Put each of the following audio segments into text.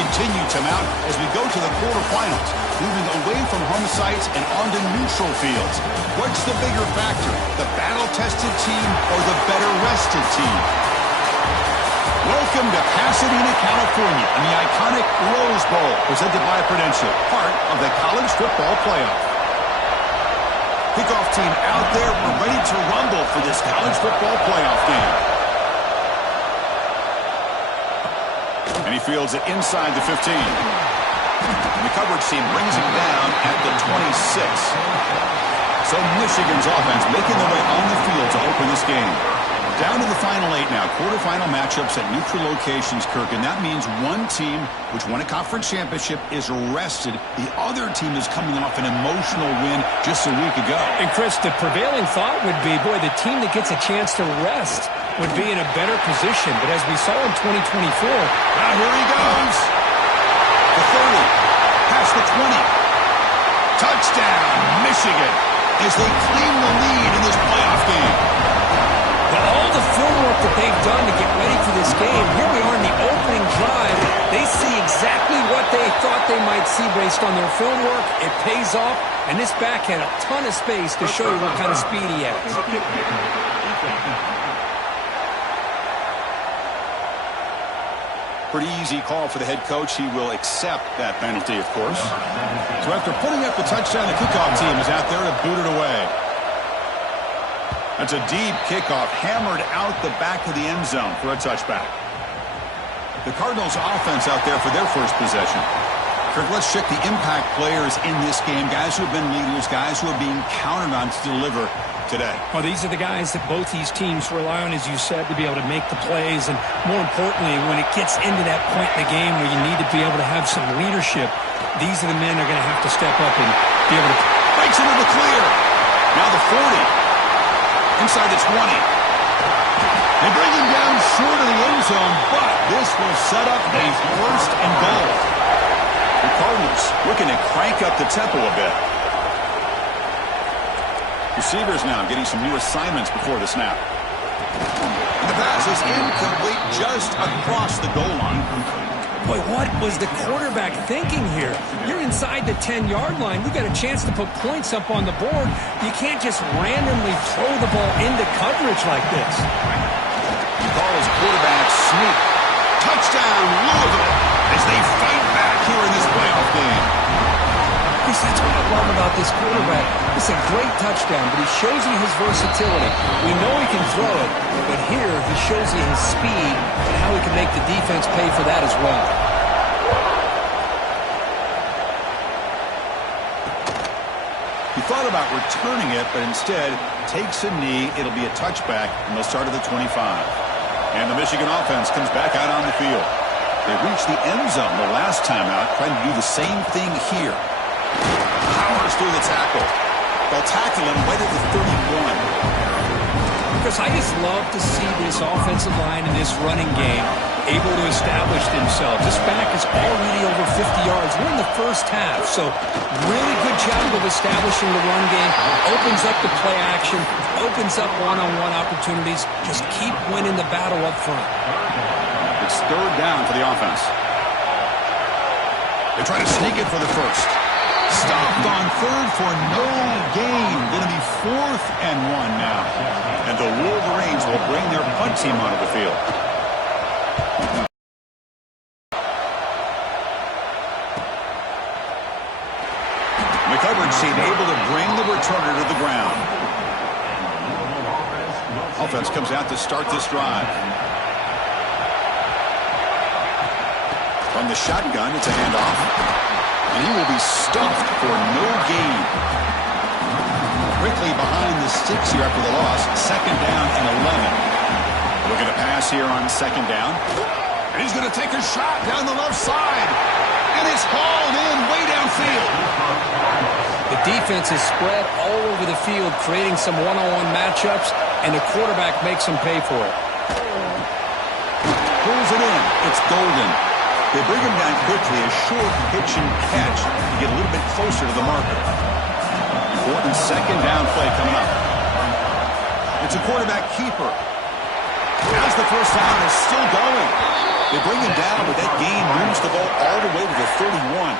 continue to mount as we go to the quarterfinals, moving away from home sites and onto neutral fields. What's the bigger factor, the battle-tested team or the better-rested team? Welcome to Pasadena, California, in the iconic Rose Bowl, presented by Prudential, part of the college football playoff. Kickoff team out there, we're ready to rumble for this college football playoff game. And he fields it inside the 15. And the coverage team brings him down at the 26. So Michigan's offense making their way on the field to open this game. Down to the final 8 now. Quarterfinal matchups at neutral locations, Kirk. And that means one team, which won a conference championship, is rested. The other team is coming off an emotional win just a week ago. And, Chris, the prevailing thought would be, boy, the team that gets a chance to rest would be in a better position. But as we saw in 2024. Now here he goes. The 30. Past the 20. Touchdown, Michigan, as they claim the lead in this playoff game. Well, all the film work that they've done to get ready for this game, here we are in the opening drive. They see exactly what they thought they might see based on their film work. It pays off, and this back had a ton of space to show you what kind of speed he has. Pretty easy call for the head coach. He will accept that penalty, of course. So after putting up the touchdown, the kickoff team is out there to boot it away. That's a deep kickoff, hammered out the back of the end zone for a touchback. The Cardinals offense out there for their first possession. Kirk, let's check the impact players in this game. Guys who have been leaders, guys who are being counted on to deliver today. Well, these are the guys that both these teams rely on, as you said, to be able to make the plays. And more importantly, when it gets into that point in the game where you need to be able to have some leadership, these are the men that are going to have to step up and be able to. Breaks into the clear. Now the 40. Inside the 20. They bring him down short of the end zone, but this will set up a first and goal. The Cardinals looking to crank up the tempo a bit. Receivers now getting some new assignments before the snap. And the pass is incomplete just across the goal line. Boy, what was the quarterback thinking here? You're inside the 10-yard line. You got a chance to put points up on the board. You can't just randomly throw the ball into coverage like this. He calls quarterback sneak. Touchdown, Louisville, as they fight back here in this playoff game. Chris, that's what I love about this quarterback. It's a great touchdown, but he shows you his versatility. We know he can throw it, but here he shows you his speed and how he can make the defense pay for that as well. He thought about returning it, but instead takes a knee. It'll be a touchback, and they'll start at the 25. And the Michigan offense comes back out on the field. They reached the end zone the last time out, trying to do the same thing here. Powers through the tackle. They'll tackle him right at the 31. Chris, I just love to see this offensive line in this running game able to establish themselves. This back is already over 50 yards. We're in the first half, so really good job of establishing the run game. Opens up the play action, opens up one-on-one opportunities. Just keep winning the battle up front. It's third down for the offense. They try to sneak it for the first. Stopped on third for no gain. Going to be 4th and 1 now. And the Wolverines will bring their punt team onto the field. The coverage team able to bring the returner to the ground. Offense comes out to start this drive. From the shotgun, it's a handoff. And he will be stuffed for no gain. Quickly behind the sticks here after the loss. 2nd down and 11. Looking to pass here on 2nd down. And he's going to take a shot down the left side. And it's hauled in way downfield. The defense is spread all over the field, creating some one-on-one matchups, and the quarterback makes them pay for it. Pulls it in. It's Golden. They bring him down quickly, a short pitch and catch to get a little bit closer to the marker. 4th and 2nd down play coming up. It's a quarterback keeper. Out as the first down is still going. They bring him down, but that gain moves the ball all the way to the 31.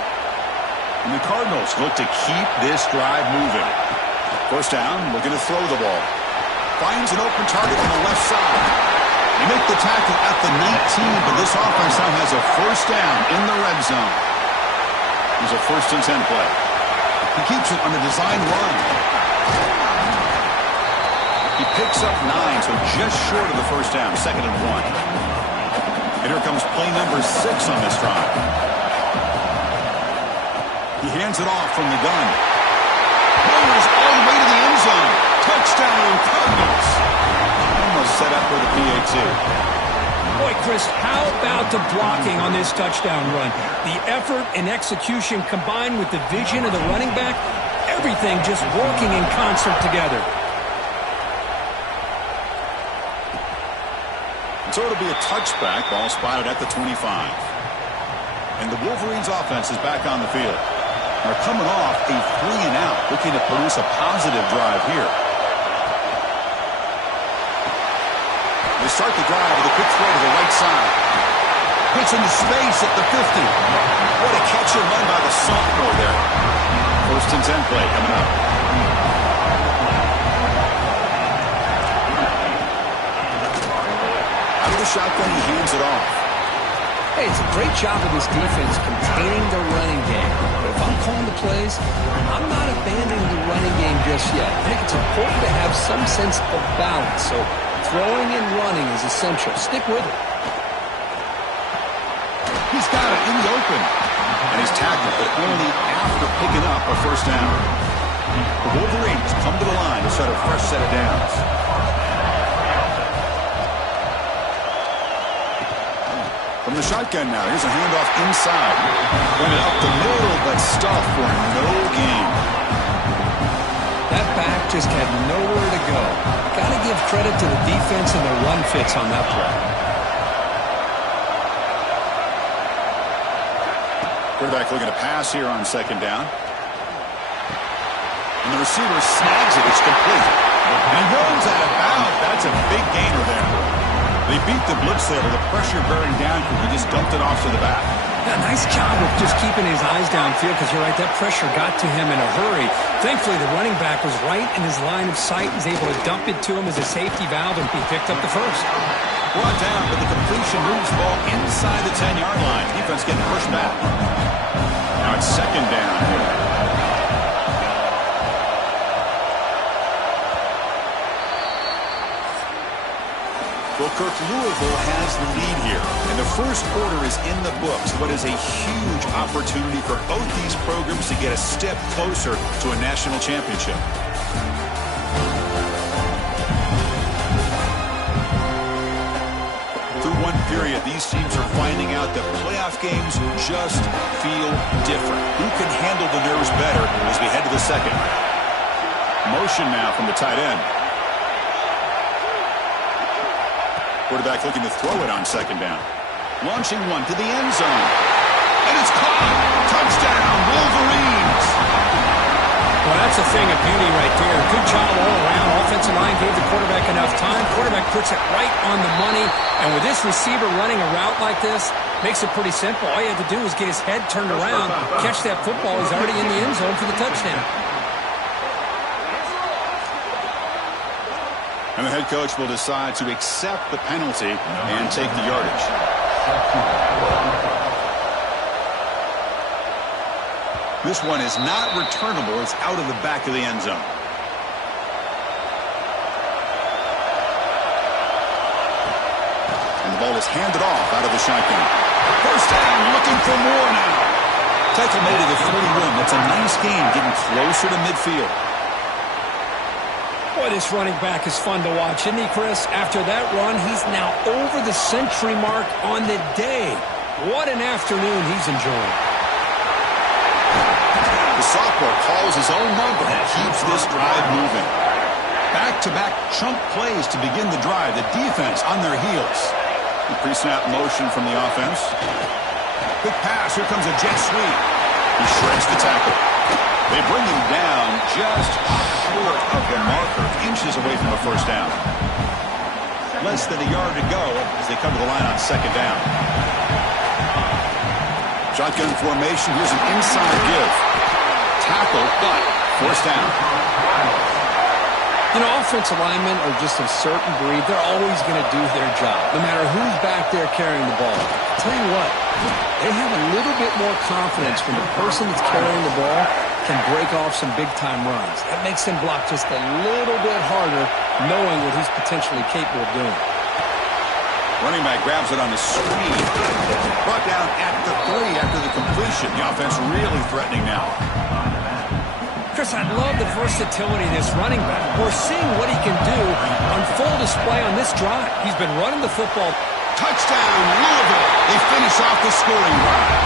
And the Cardinals look to keep this drive moving. First down, looking to throw the ball. Finds an open target on the left side. They make the tackle at the 19, but this offense now has a first down in the red zone. There's a 1st and 10 play. He keeps it on the design run. He picks up 9, so just short of the first down, 2nd and 1. And here comes play number 6 on this drive. He hands it off from the gun. Runners all the way to the end zone. Touchdown, Cardinals. Almost set up with a PAT. Boy, Chris, how about the blocking on this touchdown run? The effort and execution combined with the vision of the running back, everything just working in concert together. So it'll be a touchback, ball spotted at the 25. And the Wolverines offense is back on the field. They're coming off a 3-and-out, looking to produce a positive drive here. They start the drive with a quick throw to the right side. Gets into space at the 50. What a catch and run by the sophomore there. 1st and 10 play coming up. Out of the shotgun, he hands it off. Hey, it's a great job of this defense containing the running game. But if I'm calling the plays, I'm not abandoning the running game just yet. I think it's important to have some sense of balance. So throwing and running is essential. Stick with it. He's got it in the open. And he's tackled, but only after picking up a first down. The Wolverines come to the line to start a fresh set of downs. From the shotgun now, here's a handoff inside. Went up the middle, but stuffed for no gain. That back just had nowhere to go. Got to give credit to the defense and the run fits on that play. Quarterback looking to pass here on 2nd down. And the receiver snags it. It's complete. And he rolls out of bounds. That's a big gainer there. They beat the blitz there with the pressure bearing down. He just dumped it off to the back. Yeah, nice job of just keeping his eyes downfield because you're right, that pressure got to him in a hurry. Thankfully, the running back was right in his line of sight. He's able to dump it to him as a safety valve, and he picked up the first. Brought down, but the completion moves the ball inside the 10-yard line. Defense getting pushed back. Now it's 2nd down here. Well, Kirk, Louisville has the lead here, and the first quarter is in the books. What is a huge opportunity for both these programs to get a step closer to a national championship. Through one period, these teams are finding out that playoff games just feel different. Who can handle the nerves better as we head to the 2nd? Motion now from the tight end. Quarterback looking to throw it on 2nd down. Launching one to the end zone. And it's caught. Touchdown, Wolverines. Well, that's a thing of beauty right there. Good job all around. Offensive line gave the quarterback enough time. Quarterback puts it right on the money. And with this receiver running a route like this, makes it pretty simple. All you have to do is get his head turned around, catch that football. He's already in the end zone for the touchdown. And the head coach will decide to accept the penalty and take the yardage. This one is not returnable. It's out of the back of the end zone. And the ball is handed off out of the shotgun. First down, looking for more now. Tackle made at the 41. That's a nice game, getting closer to midfield. Boy, this running back is fun to watch, isn't he, Chris? After that run, he's now over the century mark on the day. What an afternoon he's enjoying. The sophomore calls his own number and keeps this drive moving. Back-to-back chunk plays to begin the drive. The defense on their heels. The pre-snap motion from the offense. Quick pass. Here comes a jet sweep. He shreds the tackle. They bring him down just short of the marker, inches away from a first down. Less than a yard to go as they come to the line on second down. Shotgun formation. Here's an inside give. Tackle, but forced down. You know, offensive linemen are just a certain breed. They're always going to do their job, no matter who's back there carrying the ball. I'll tell you what, they have a little bit more confidence when the person that's carrying the ball can break off some big-time runs. That makes them block just a little bit harder, knowing what he's potentially capable of doing. Running back grabs it on the screen. Brought down at the 3 after the completion. The offense really threatening now. Chris, I love the versatility of this running back. We're seeing what he can do on full display on this drive. He's been running the football. Touchdown, Louisville. They finish off the scoring drive.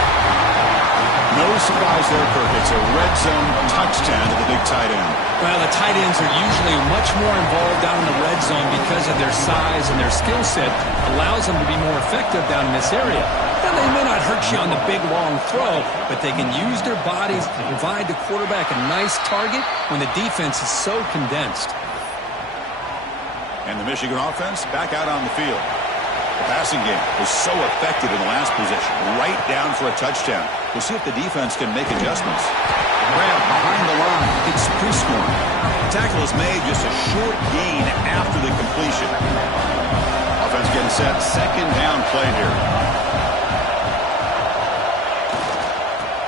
No surprise there, Kirk. It's a red zone touchdown to the big tight end. Well, the tight ends are usually much more involved down in the red zone because of their size and their skill set allows them to be more effective down in this area. Now, they may not hurt you on the big, long throw, but they can use their bodies to provide the quarterback a nice target when the defense is so condensed. And the Michigan offense back out on the field. The passing game was so effective in the last possession, right down for a touchdown. We'll see if the defense can make adjustments. Grab behind the line. It's pre-scoring. Tackle is made just a short gain after the completion. Offense getting set. Second down play here.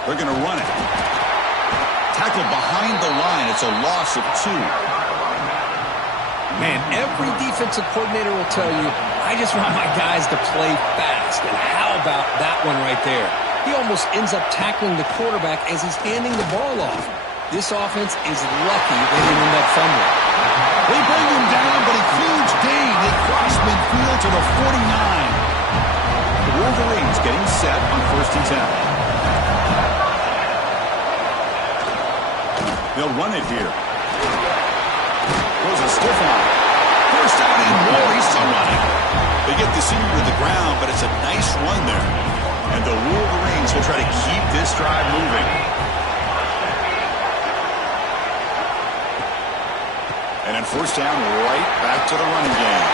They're going to run it. Tackle behind the line. It's a loss of 2. Man, every defensive coordinator will tell you, I just want my guys to play fast. And how about that one right there? He almost ends up tackling the quarterback as he's handing the ball off. This offense is lucky they didn't end up fumbling. They bring him down, but a huge gain. They cross midfield to the 49. The Wolverines getting set on 1st and 10. They'll run it here. Goes a stiff line. First down and more. He's still running. They get the senior to the ground, but it's a nice run there. And the Wolverines will try to keep this drive moving. And then first down, right back to the running game.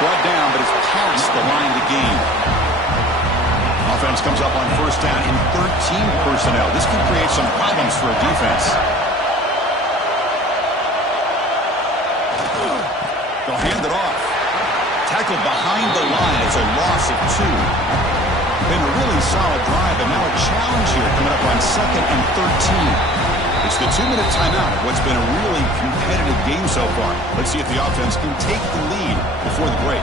Brought down, but it's past the line to gain. Offense comes up on first down in 13 personnel. This can create some problems for a defense. They'll hand it off. Tackled behind the line. It's a loss of 2. Been a really solid drive, and now a challenge here coming up on 2nd and 13. It's the 2-minute timeout of what's been a really competitive game so far. Let's see if the offense can take the lead before the break.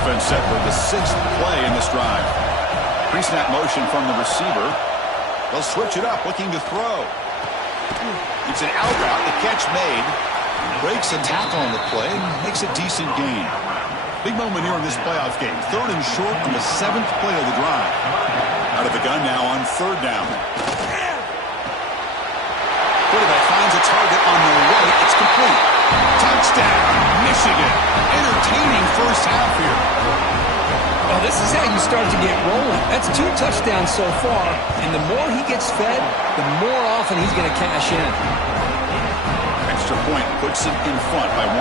Offense set for the 6th play in this drive. Pre-snap motion from the receiver. They'll switch it up, looking to throw. It's an out route. The catch made. Breaks a tackle on the play. Makes a decent gain. Big moment here in this playoff game. 3rd and short on the 7th play of the drive. Out of the gun now on 3rd down. Quarterback finds a target on the right. It's complete. Touchdown, Michigan. Entertaining first half here. Well, this is how you start to get rolling. That's 2 touchdowns so far, and the more he gets fed, the more often he's going to cash in. Extra point puts it in front by 1.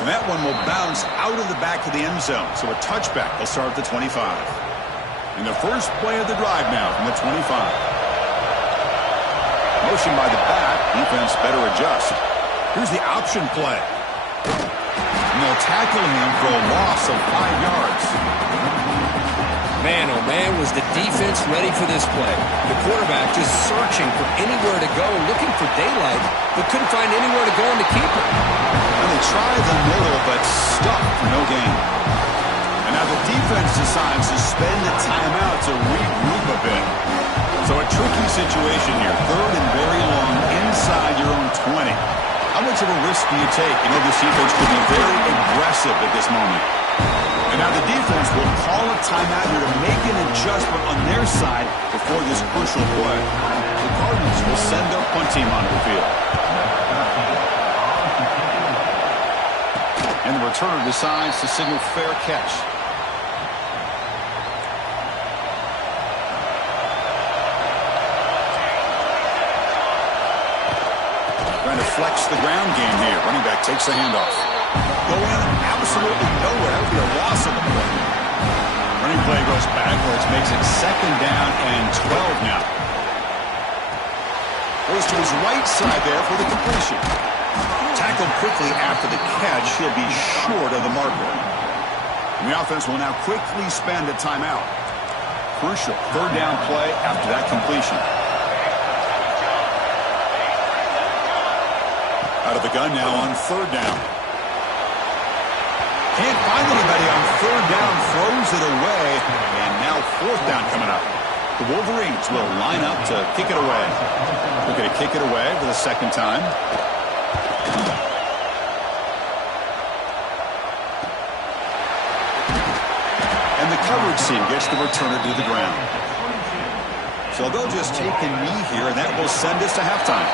And that one will bounce out of the back of the end zone. So a touchback. They'll start at the 25. And the first play of the drive now from the 25. Motion by the back. Defense better adjust. Here's the option play. And they'll tackle him for a loss of 5 yards. Man, oh man, was the defense ready for this play. The quarterback just searching for anywhere to go, looking for daylight, but couldn't find anywhere to go in the keeper. And they try the middle, but stuck for no gain. And now the defense decides to spend the timeout to regroup a bit. So a tricky situation here. 3rd and very long inside your own 20. How much of a risk do you take? You know, this defense could be very aggressive at this moment. And now the defense will call a timeout here to make an adjustment on their side before this crucial play. The Cardinals will send their punt team onto the field. And the returner decides to signal fair catch. flex the ground game here. Running back takes the handoff. Going absolutely nowhere. That would be a loss of the play. Running play goes backwards, makes it 2nd down and 12 now. Goes to his right side there for the completion. Tackled quickly after the catch. He'll be short of the marker. And the offense will now quickly spend a timeout. Crucial 3rd down play after that completion. Out of the gun now on 3rd down. Can't find anybody on 3rd down. Throws it away. And now 4th down coming up. The Wolverines will line up to kick it away. Looking to kick it away for the 2nd time. And the coverage team gets the returner to the ground. So they'll just take a knee here, and that will send us to halftime.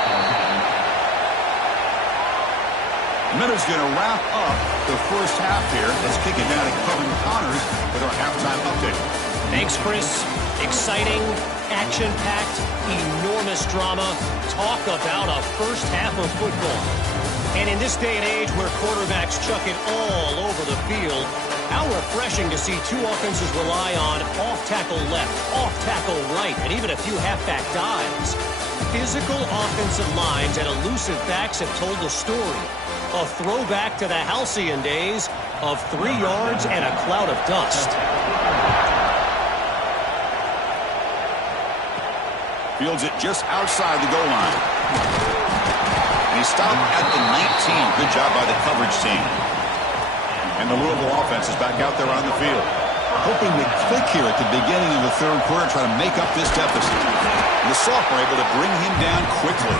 Miller's going to wrap up the first half here. Let's kick it down to Kevin Connors with our halftime update. Thanks, Chris. Exciting, action-packed, enormous drama. Talk about a first half of football. And in this day and age where quarterbacks chuck it all over the field, how refreshing to see 2 offenses rely on off-tackle left, off-tackle right, and even a few halfback dives. Physical offensive lines and elusive backs have told the story. A throwback to the halcyon days of 3 yards and a cloud of dust. Fields it just outside the goal line. And he stopped at the 19. Good job by the coverage team. And the Louisville offense is back out there on the field. Hoping to click here at the beginning of the 3rd quarter, try to make up this deficit. And the sophomore able to bring him down quickly.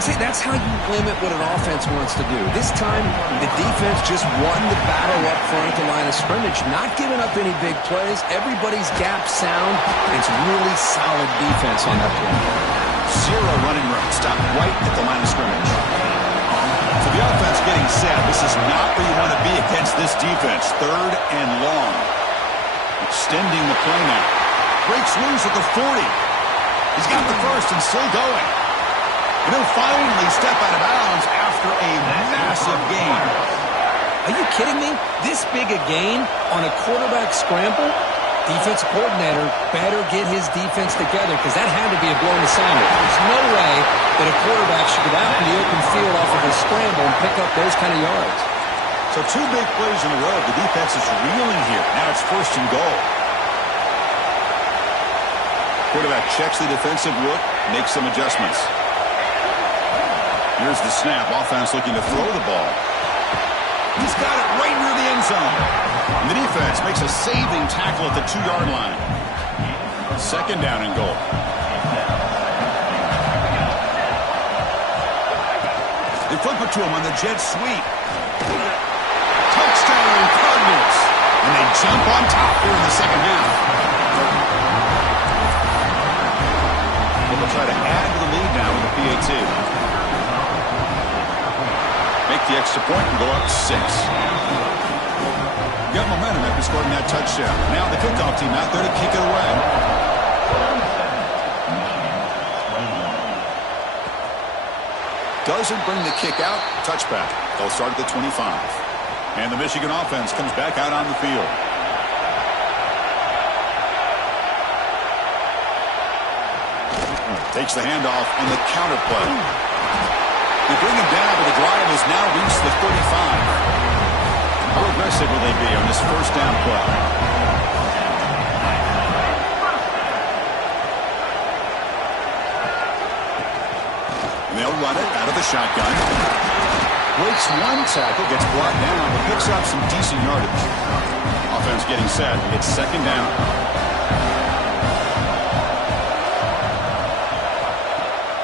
See, that's how you limit what an offense wants to do. This time, the defense just won the battle up front at the line of scrimmage, not giving up any big plays. Everybody's gap sound. It's really solid defense on that play. 0 running room. Stopped right at the line of scrimmage. So the offense getting set. This is not where you want to be against this defense. 3rd and long. Extending the play now. Breaks loose at the 40. He's got the first and still going. And he'll finally step out of bounds after a massive gain. Are you kidding me? This big a gain on a quarterback scramble? Defensive coordinator better get his defense together because that had to be a blown assignment. There's no way that a quarterback should get out in the open field off of a scramble and pick up those kind of yards. So 2 big plays in a row. The defense is reeling here. Now it's 1st and goal. Quarterback checks the defensive look, makes some adjustments. Here's the snap. Offense looking to throw the ball. He's got it right near the end zone. And the defense makes a saving tackle at the 2-yard line. 2nd down and goal. They flip it to him on the jet sweep. Touchdown Cardinals. And they jump on top here in the 2nd half. They'll try to add to the lead now with the PAT. Make the extra point and go up 6. Got momentum after scoring that touchdown. Now the kickoff team out there to kick it away. Doesn't bring the kick out. Touchback. They'll start at the 25. And the Michigan offense comes back out on the field. Takes the handoff on the counter play. They bring him down, but the drive has now reached the 35. How aggressive will they be on this 1st down play? And they'll run it out of the shotgun. Breaks 1 tackle, gets brought down, but picks up some decent yardage. Offense getting set. It's 2nd down.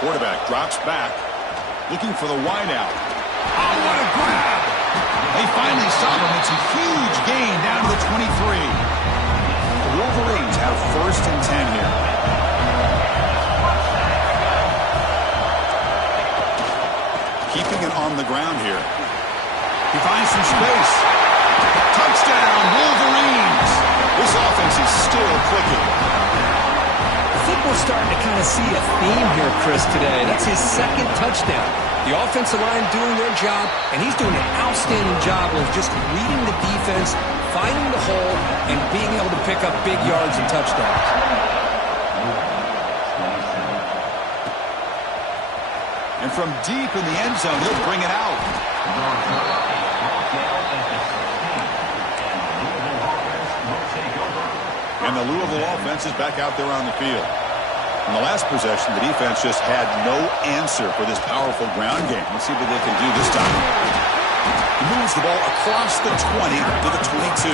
Quarterback drops back. Looking for the wideout. Oh, what a grab! They finally stop him. It's a huge gain down to the 23. The Wolverines have 1st and 10 here. Keeping it on the ground here. He finds some space. Touchdown, Wolverines! This offense is still clicking. I think we're starting to kind of see a theme here, Chris, today. That's his 2nd touchdown. The offensive line doing their job, and he's doing an outstanding job of just reading the defense, finding the hole, and being able to pick up big yards and touchdowns. And from deep in the end zone, he'll bring it out. And the Louisville offense is back out there on the field. In the last possession, the defense just had no answer for this powerful ground game. Let's see what they can do this time. He moves the ball across the 20 to the 22.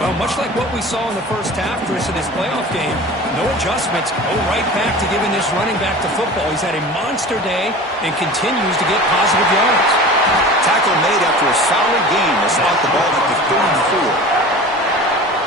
Well, much like what we saw in the first half, Chris, in this playoff game, no adjustments. Go right back to giving this running back to football. He's had a monster day and continues to get positive yards. Tackle made after a solid game. They slot the ball at the 34.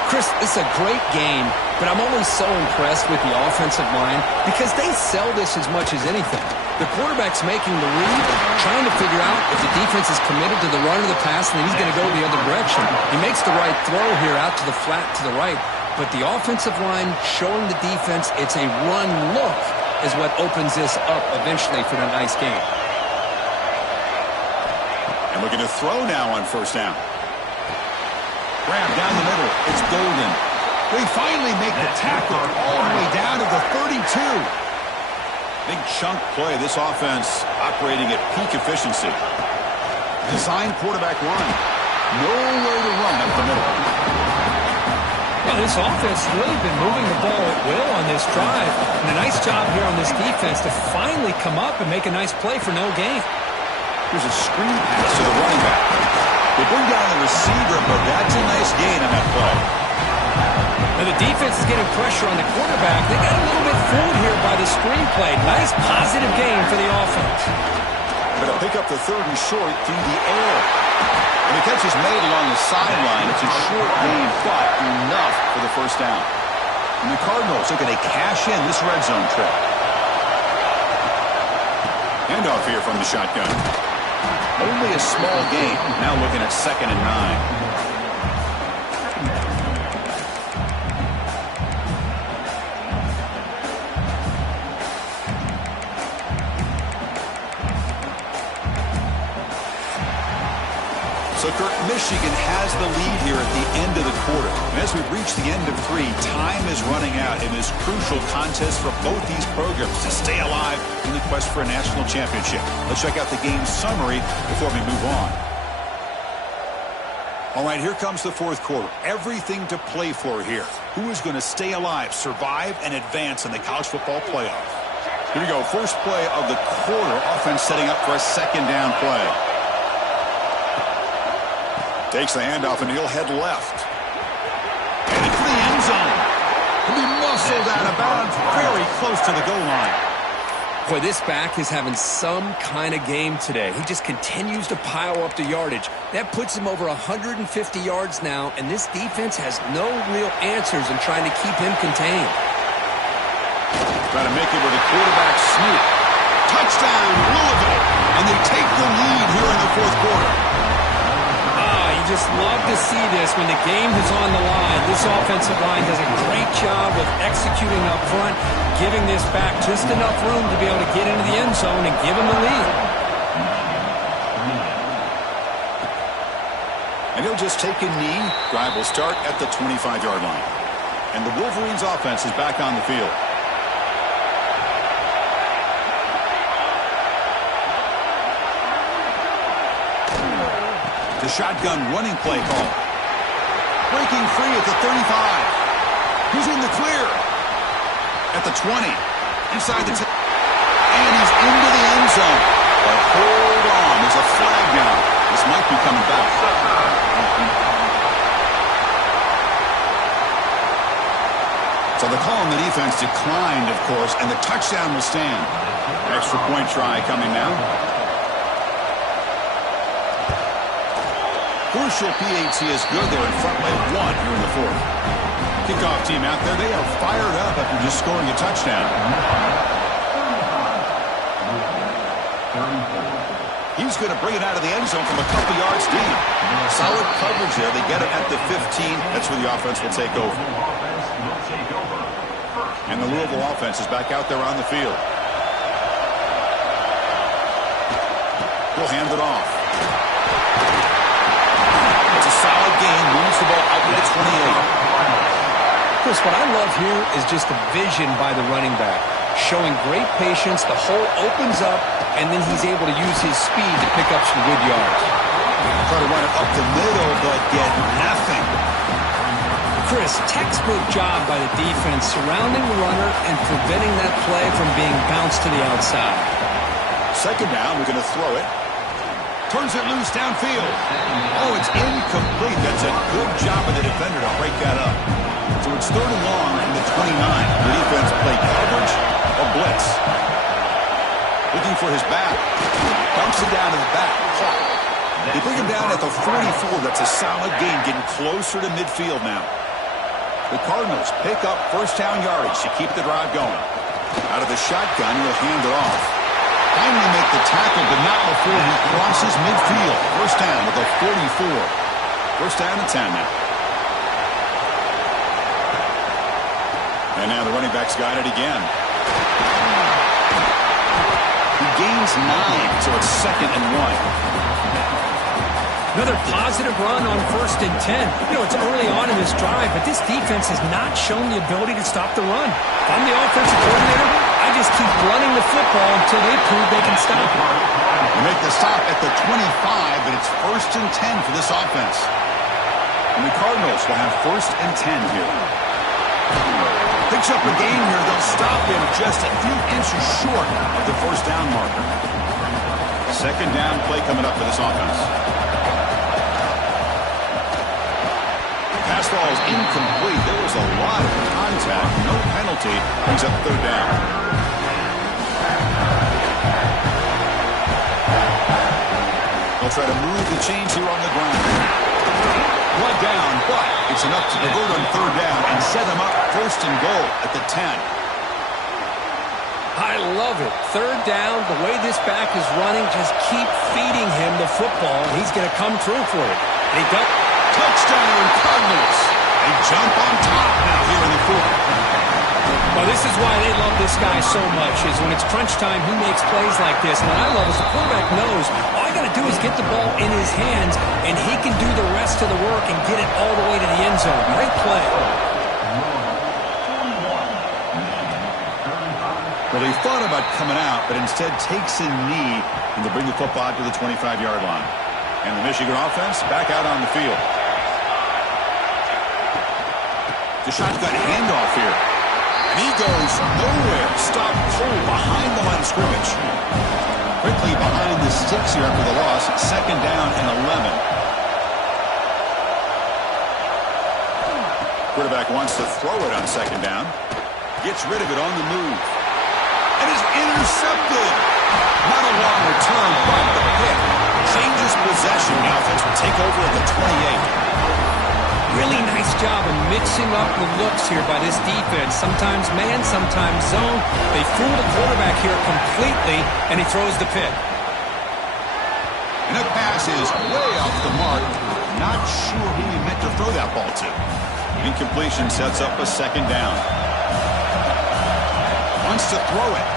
Chris, it's a great game, but I'm always so impressed with the offensive line because they sell this as much as anything. The quarterback's making the read, trying to figure out if the defense is committed to the run or the pass, and then he's going to go the other direction. He makes the right throw here out to the flat to the right, but the offensive line showing the defense it's a run look is what opens this up eventually for the nice game. And looking to throw now on first down. Grab down the middle. It's Golden. They finally make the tackle all the way down to the 32. Big chunk play. This offense operating at peak efficiency. Designed quarterback run. Nowhere to run up the middle. Well, this offense has really been moving the ball at will on this drive. And a nice job here on this defense to finally come up and make a nice play for no gain. Here's a screen pass to the running back. They bring down the receiver, but that's a nice gain on that play. Now the defense is getting pressure on the quarterback. They got a little bit fooled here by the screen play. Nice positive gain for the offense. But to pick up the third and short through the air. And the catch is made along the sideline. It's a short gain, but enough for the first down. And the Cardinals are going to cash in this red zone trip. Handoff here from the shotgun. Only a small gain. Now looking at 2nd and 9. So, Kurt, Michigan has the lead here at the end of the quarter. And as we reach the end of 3, time is running out in this crucial contest for both these programs to stay alive in the quest for a national championship. Let's check out the game summary before we move on. All right, here comes the fourth quarter. Everything to play for here. Who is going to stay alive, survive, and advance in the college football playoff? Here we go. First play of the quarter. Offense setting up for a 2nd down play. Takes the handoff, and he'll head left. And into the end zone. He'll be muscled out of bounds very close to the goal line. Boy, this back is having some kind of game today. He just continues to pile up the yardage. That puts him over 150 yards now, and this defense has no real answers in trying to keep him contained. Trying to make it with a quarterback sneak. Touchdown, Louisville. And they take the lead here in the fourth quarter. Just love to see this when the game is on the line. This offensive line does a great job of executing up front, giving this back just enough room to be able to get into the end zone and give him the lead. And he'll just take a knee. Drive will start at the 25-yard line. And the Wolverines offense is back on the field. The shotgun running play call. Breaking free at the 35. Who's in the clear? At the 20. Inside the 10. And he's into the end zone. But hold on. There's a flag down. This might be coming back. So the call on the defense declined, of course, and the touchdown will stand. Extra point try coming now. Crucial PAT is good. They're in front by 1 here in the fourth. Kickoff team out there. They are fired up after just scoring a touchdown. He's going to bring it out of the end zone from a couple yards deep. Solid coverage there. They get it at the 15. That's where the offense will take over. And the Louisville offense is back out there on the field. He'll hand it off. It's a solid gain. Moves the ball up to the 28. Chris, what I love here is just the vision by the running back. Showing great patience. The hole opens up, and then he's able to use his speed to pick up some good yards. Try to run it up the middle, but get nothing. Chris, textbook job by the defense surrounding the runner and preventing that play from being bounced to the outside. Second down, we're going to throw it. Turns it loose downfield. Oh, it's incomplete. That's a good job of the defender to break that up. So it's third and long from the 29. The defense played coverage or blitz. Looking for his back. Dumps it down to the back. Caught. They bring him down at the 44. That's a solid gain, getting closer to midfield now. The Cardinals pick up first down yardage to keep the drive going. Out of the shotgun, he'll hand it off. Finally make the tackle, but not before he crosses midfield. First down with a 44. First down and 10 now. And now the running back's got it again. He gains 9, so it's 2nd and 1. Another positive run on 1st and 10. You know, it's early on in this drive, but this defense has not shown the ability to stop the run. If I'm the offensive coordinator, I just keep running the football until they prove they can stop it. They make the stop at the 25, but it's 1st and 10 for this offense. And the Cardinals will have 1st and 10 here. Picks up a gain here. They'll stop him just a few inches short of the first down marker. Second down play coming up for this offense. Pass ball is incomplete. There was a lot of contact. No penalty. Brings up third down. They'll try to move the chains here on the ground. One down, but it's enough to convert on third down and set them up 1st and goal at the 10. I love it. Third down, the way this back is running, just keep feeding him the football, and he's going to come through for it. And he got touchdown, Cardinals. They jump on top now here in the 4th. Well, this is why they love this guy so much, is when it's crunch time, he makes plays like this. And what I love is the quarterback knows all I got to do is get the ball in his hands, and he can do the rest of the work and get it all the way to the end zone. Great play. Well, he thought about coming out, but instead takes a knee and to bring the football to the 25-yard line. And the Michigan offense back out on the field. The shotgun handoff here. And he goes nowhere. Stopped cold behind the line of scrimmage. Quickly behind the sticks here after the loss. Second down and 11. Quarterback wants to throw it on second down. Gets rid of it on the move. And is intercepted. Not a long return, but the pick changes possession. The offense will take over at the 28. Really nice job of mixing up the looks here by this defense. Sometimes man, sometimes zone. They fool the quarterback here completely, and he throws the pick. And that pass is way off the mark. Not sure who he meant to throw that ball to. Incompletion sets up a second down. Wants to throw it.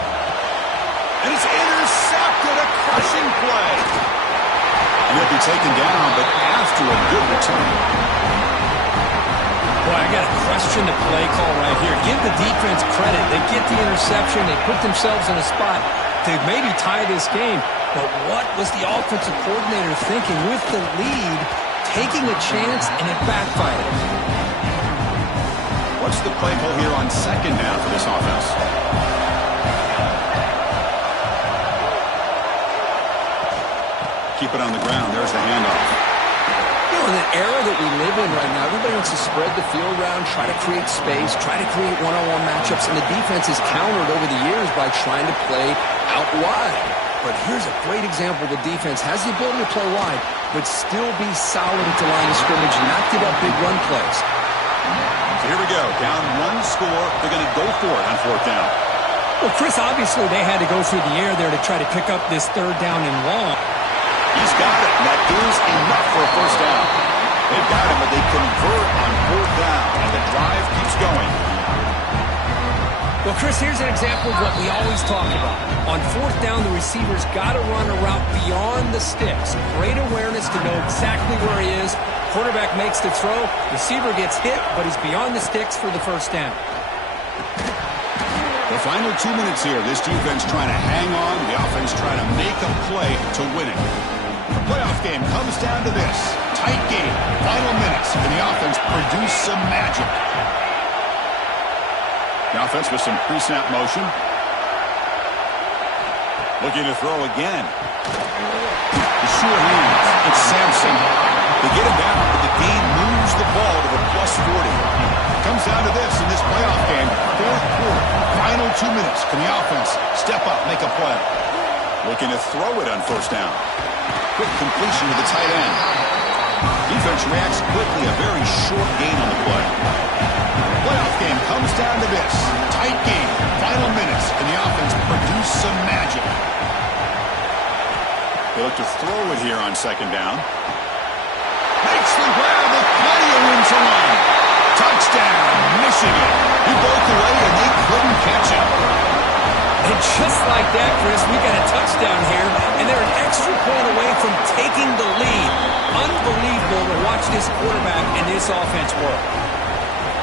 And it's intercepted. A crushing play. And he'll be taken down, but after a good return. Boy, I got to question the play call right here. Give the defense credit. They get the interception. They put themselves in a spot to maybe tie this game. But what was the offensive coordinator thinking with the lead, taking a chance, and it backfired? What's the play call here on second down for this offense? Keep it on the ground. There's the handoff. You know, in the era that we live in right now, everybody wants to spread the field around, try to create space, try to create one-on-one matchups, and the defense is countered over the years by trying to play out wide. But here's a great example. The defense has the ability to play wide, but still be solid at the line of scrimmage and not give up big run plays. So here we go. Down one score. They're going to go for it on fourth down. Well, Chris, obviously they had to go through the air there to try to pick up this third down and long. He's got it. That is enough for a first down. They've got him, but they convert on fourth down, and the drive keeps going. Well, Chris, here's an example of what we always talk about. On fourth down, the receiver's got to run a route beyond the sticks. Great awareness to know exactly where he is. Quarterback makes the throw. Receiver gets hit, but he's beyond the sticks for the first down. The final 2 minutes here. This defense trying to hang on. The offense trying to make a play to win it. The playoff game comes down to this. Tight game. Final minutes. And the offense produce some magic. The offense with some pre-snap motion. Looking to throw again. The sure hands. It's Sampson. They get him down, but the game moves the ball to the +40. Comes down to this in this playoff game. Fourth quarter. Final 2 minutes. Can the offense step up, make a play? Looking to throw it on first down. Quick completion to the tight end. Defense reacts quickly. A very short gain on the play. Playoff game comes down to this. Tight game. Final minutes. Can the offense produce some magic? They look to throw it here on second down. Makes the grab with plenty of room to run. Touchdown, Michigan. He broke away and they couldn't catch him. And just like that, Chris, we got a touchdown here, and they're an extra point away from taking the lead. Unbelievable to watch this quarterback and this offense work.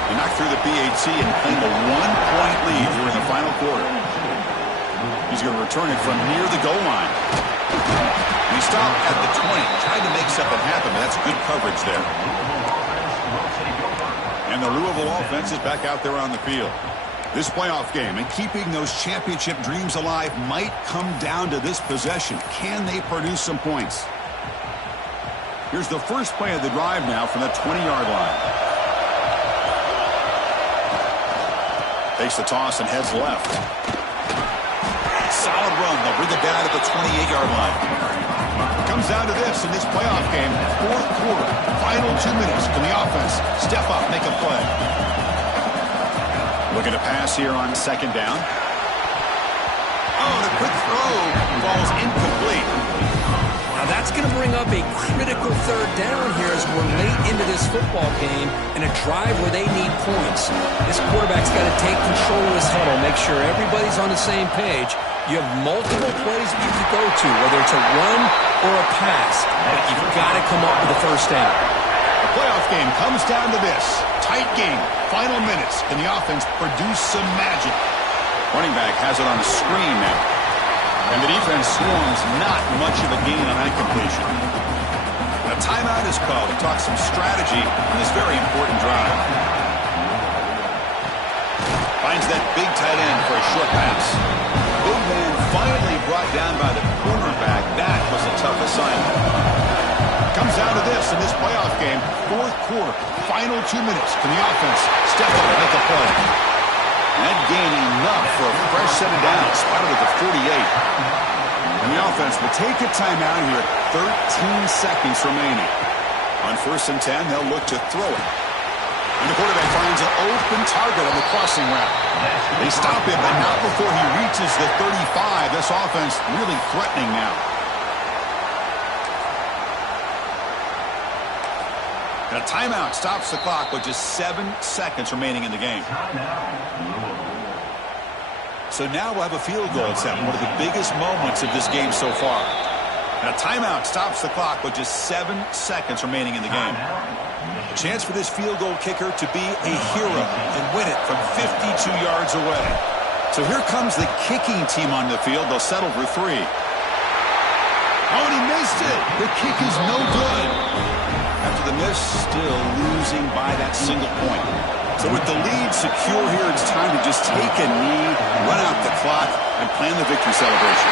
He knocked through the PAT and claimed a 1-point lead here in the final quarter. He's going to return it from near the goal line. He stopped at the 20, tried to make something happen, but that's good coverage there. And the Louisville offense is back out there on the field. This playoff game and keeping those championship dreams alive might come down to this possession. Can they produce some points? Here's the first play of the drive now from the 20-yard line. Takes the toss and heads left. Solid run. They'll bring it down to the 28-yard line. Comes down to this in this playoff game. Fourth quarter. Final 2 minutes. Can the offense step up, make a play? Looking to pass here on second down. Oh, the quick throw falls incomplete. Now that's going to bring up a critical third down here as we're late into this football game in a drive where they need points. This quarterback's got to take control of this huddle, make sure everybody's on the same page. You have multiple plays you can go to, whether it's a run or a pass, but you've got to come up with the first down. The playoff game comes down to this. Tight game. Final minutes. Can the offense produce some magic? Running back has it on the screen now. And the defense swarms not much of a gain on that completion. A timeout is called to talk some strategy in this very important drive. Finds that big tight end for a short pass. Big man finally brought down by the cornerback. That was a tough assignment. Comes down to this in this playoff game. Fourth quarter. Final 2 minutes. Can the offense step up and make a play? And that gain enough for a fresh set of downs. Spotted at the 48. And the offense will take a timeout here. 13 seconds remaining. On 1st and 10, they'll look to throw it. And the quarterback finds an open target on the crossing route. They stop him, but not before he reaches the 35. This offense really threatening now. And a timeout stops the clock with just 7 seconds remaining in the game. So now we'll have a field goal attempt, one of the biggest moments of this game so far. And a timeout stops the clock with just 7 seconds remaining in the game. A chance for this field goal kicker to be a hero and win it from 52 yards away. So here comes the kicking team on the field. They'll settle for 3. Oh, and he missed it. The kick is no good. After the miss, still losing by that single point. So with the lead secure here, it's time to just take a knee, run out the clock, and plan the victory celebration.